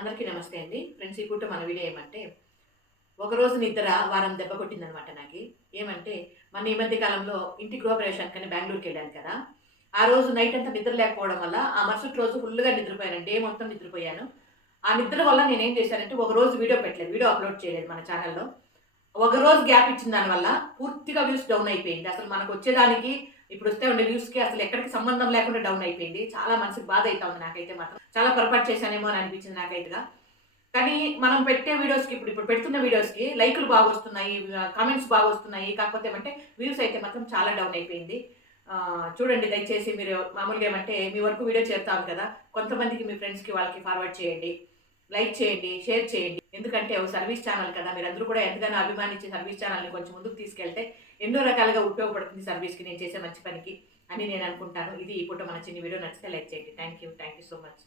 అందరికీ నమస్తే అండి. ఫ్రెండ్స్ ఈ పూట మన వీడియో ఏమంటే, ఒకరోజు నిద్ర వారం దెబ్బ కొట్టిందనమాట నాకి. ఏమంటే, ఈ మధ్య కాలంలో ఇంటి గృహప్రవేశానికని బెంగుళూరుకెళ్ళాను కదా! ఆ రోజు నైట్ అంతా నిద్ర లేకపోవడం వల్ల, ఆ మరుసటి రోజు ఫుల్‌గా నిద్రపోయాను. డే మొత్తం నిద్రపోయాను. ఆ నిద్ర వల్ల నేనేం చేశానంటే, ఒకరోజు వీడియో పెట్టలేదు. వీడియో అప్‌లోడ్ చేయలేదు మన ఛానెల్‌లో. ఒకరోజు గ్యాప్ ఇచ్చిన దాని వల్ల పూర్తిగా వ్యూస్ డౌన్ అయిపోయింది. అసలు మనకొచ్చేదానికి ఇప్పుడొస్తే ఉండే వ్యూస్‌కి అసలు ఎక్కడికి సంబంధం లేకుండా డౌన్ అయిపోయింది. చాలా మనసుకి బాధ అయితా ఉంది నాకైతే మాత్రం. చాలా పొరపాటు చేశానేమో అని అనిపించింది నాకైతేగా. కానీ మనం పెట్టే వీడియోస్‌కి ఇప్పుడు పెడుతున్న వీడియోస్‌కి లైకులు బాగొస్తున్నాయి. కామెంట్స్ బాగొస్తున్నాయి. కాకపోతే ఏమంటే వ్యూస్ అయితే మాత్రం చాలా డౌన్ అయిపోయింది. చూడండి దయచేసి మీరు మామూలుగా ఏమంటే మీ వరకు వీడియో చేరుతా ఉంది కదా! కొంతమందికి మీ ఫ్రెండ్స్‌కి వాళ్ళకి ఫార్వర్డ్ చేయండి. లైక్ చేయండి, షేర్ చేయండి. ఎందుకంటే ఒక సర్వీస్ ఛానెల్ కదా! మీరందరూ కూడా ఎంతగానో అభిమానించి సర్వీస్ ఛానెల్‌ని కొంచెం ముందుకు తీసుకెళ్తే ఎన్నో రకాలుగా ఉపయోగపడుతుంది సర్వీస్‌కి నేను చేసే మంచి పనికి అని నేను అనుకుంటాను. ఇది ఈ పూట మన చిన్న వీడియో నచ్చితే లైక్ చేయండి. Thank you so much.